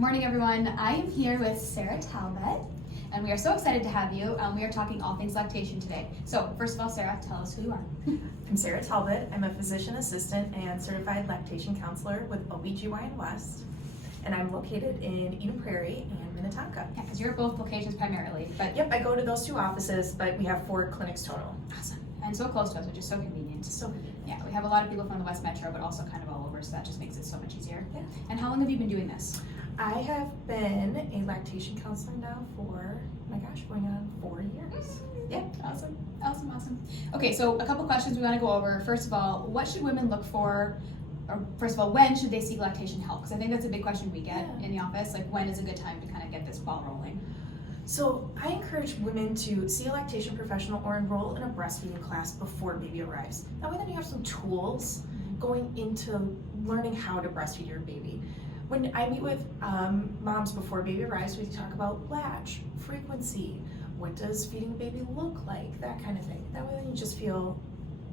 morning, everyone. I am here with Sarah Talbott, and we are so excited to have you. We are talking all things lactation today. So, first of all, Sarah, tell us who you are. I'm Sarah Talbott. I'm a physician assistant and certified lactation counselor with OBGYN West, and I'm located in Eden Prairie and Minnetonka. Yeah, because you're at both locations primarily, but Yep, I go to those two offices, but we have 4 clinics total. awesome. And so close to us, which is so convenient. So convenient. Yeah, we have a lot of people from the West Metro, but also kind of all over, so that just makes it so much easier. Yeah. And how long have you been doing this? I have been a lactation counselor now for, oh my gosh, going on 4 years. Yeah. Awesome, awesome, awesome. Okay, so a couple questions we want to go over. First of all, what should women look for? Or first of all, when should they seek lactation help? Because I think that's a big question we get in the office. Like, when is a good time to kind of get this ball rolling? So I encourage women to see a lactation professional or enroll in a breastfeeding class before baby arrives. That way then you have some tools going into learning how to breastfeed your baby. When I meet with moms before baby arrives, we talk about latch, frequency, what does feeding a baby look like, that kind of thing. That way then you just feel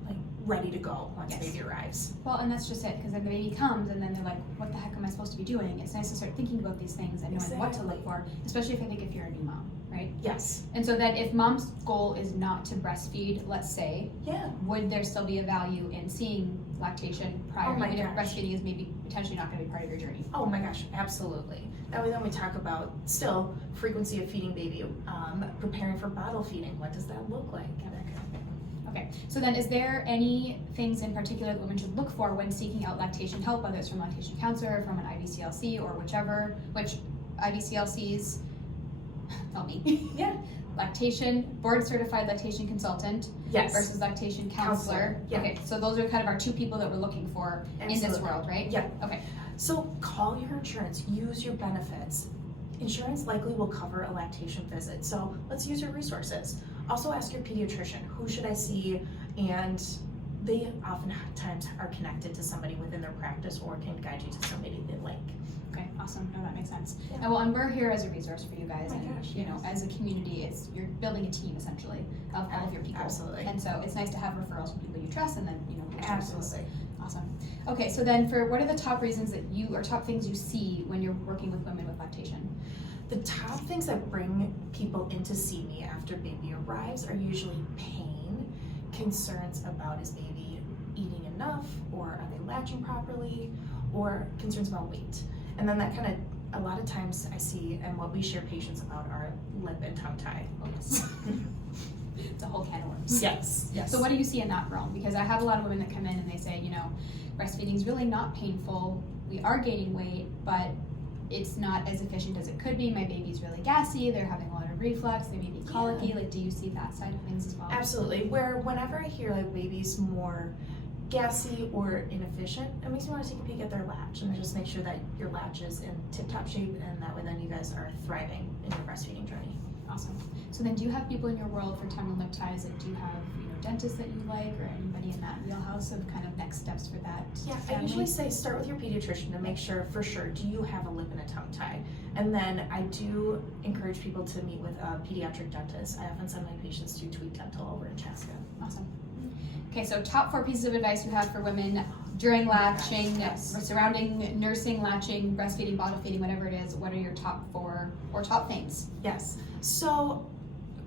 like ready to go once baby arrives. Well, and that's just it, because then the baby comes and then they're like, what the heck am I supposed to be doing? It's nice to start thinking about these things and knowing what to look for, especially if you're a new mom, right? Yes. And so then if mom's goal is not to breastfeed, let's say, would there still be a value in seeing lactation prior, even if breastfeeding is maybe potentially not going to be part of your journey? Oh my gosh, absolutely. That way then we talk about still frequency of feeding baby, preparing for bottle feeding, what does that look like? Okay, so then is there any things in particular that women should look for when seeking out lactation help, whether it's from a lactation counselor, from an IBCLC, or whichever, which IBCLCs, tell me. Yeah. Lactation, board certified lactation consultant versus lactation counselor. Yeah. Okay, so those are kind of our 2 people that we're looking for in this world, right? Yeah. Okay. So call your insurance, use your benefits. Insurance likely will cover a lactation visit, so let's use your resources. Also ask your pediatrician, who should I see? And they oftentimes are connected to somebody within their practice or can guide you to somebody they like. Okay, awesome. No, that makes sense. Yeah. And we're here as a resource for you guys. Oh my And gosh, you know, as a community, you're building a team essentially of all of your people. Absolutely. And so it's nice to have referrals from people you trust, and then Absolutely. Awesome. Okay, so then what are the top reasons top things you see when you're working with women with lactation? The top things that bring people in to see me after baby arrives are usually pain, concerns about is baby eating enough, or are they latching properly, or concerns about weight. And then that kind of, a lot of times I see, and what we share patients about are lip and tongue tie. Oh, yes. It's a whole can of worms. Yes. So what do you see in that realm? Because I have a lot of women that come in and they say, breastfeeding is really not painful. We are gaining weight, but it's not as efficient as it could be. My baby's really gassy. They're having a lot of reflux. They may be colicky. Like, do you see that side of things as well? Absolutely. Whenever I hear like baby's more gassy or inefficient, it makes me want to take a peek at their latch and just make sure that your latch is in tip-top shape, and that way then you guys are thriving in your breastfeeding journey. Awesome. So then do you have people in your world for tongue and lip ties? Like, do you have dentists that you like, or anybody in that wheelhouse of kind of next steps for that? Yeah, family? I usually say start with your pediatrician to make sure for sure, do you have a lip and a tongue tie? And then I do encourage people to meet with a pediatric dentist. I often send my patients to Tweed Dental over in Chaska. Awesome. Okay, so top 4 pieces of advice you have for women during latching, surrounding nursing, latching, breastfeeding, bottle feeding, whatever it is. What are your top 4 or top things? Yes. So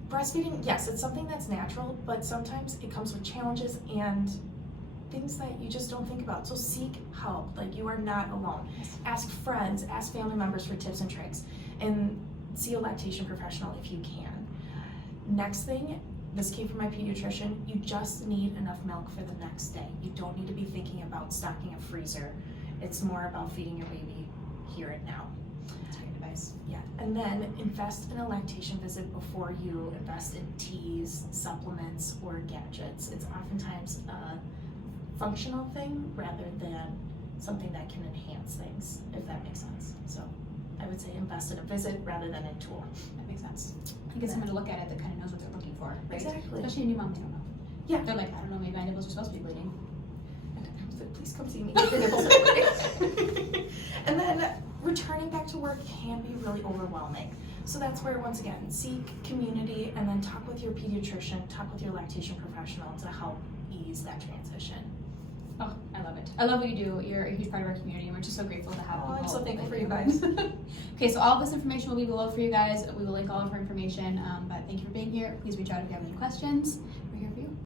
breastfeeding, yes, it's something that's natural, but sometimes it comes with challenges and things that you just don't think about. So seek help. Like, you are not alone. Ask friends, ask family members for tips and tricks, and see a lactation professional if you can. Next thing, this came from my pediatrician, you just need enough milk for the next day. You don't need to be thinking about stocking a freezer. It's more about feeding your baby here and now. That's great advice. Yeah, and then invest in a lactation visit before you invest in teas, supplements, or gadgets. It's oftentimes a functional thing rather than something that can enhance things, if that makes sense. So I would say invest in a visit rather than a tool. That makes sense. You get someone to look at it that kind of knows what they're looking for, right? Exactly. Especially a new mom, they don't know. Yeah. They're like, I don't know, maybe my nipples are supposed to be bleeding. Please come see me if your nipples are bleeding. And then returning back to work can be really overwhelming. So that's where, once again, seek community and then talk with your pediatrician, talk with your lactation professional to help ease that transition. Oh, I love it. I love what you do. You're a huge part of our community, and we're just so grateful to have Oh, people. I'm so thankful like for you guys. Okay, so all of this information will be below for you guys. We will link all of her information, but thank you for being here. Please reach out if you have any questions.